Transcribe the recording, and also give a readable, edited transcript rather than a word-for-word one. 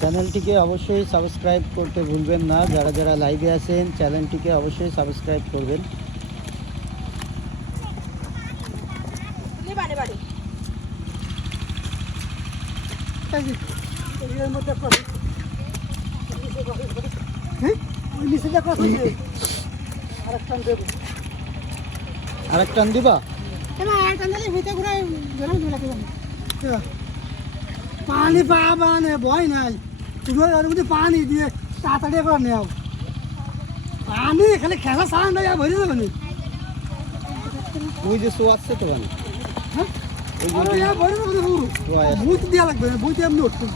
চ্যানেলটিকে অবশ্যই সাবস্ক্রাইব করতে ভুলবেন না। যারা যারা লাইভে আছেন চ্যানেলটিকে অবশ্যই সাবস্ক্রাইব করবেন। আরেক টান দিবা? পানি পাবা না, ভয় নাই। তুমি পানি দিয়ে তাড়াতাড়ি করে নেও। পানি খালি খেলা সারা নাই, ভরে যাবে না। ওই যে শো আসছে তো মানে ভরে যাবে, বুঝ দেওয়া লাগবে না, বুঝতে এমনি উঠতো।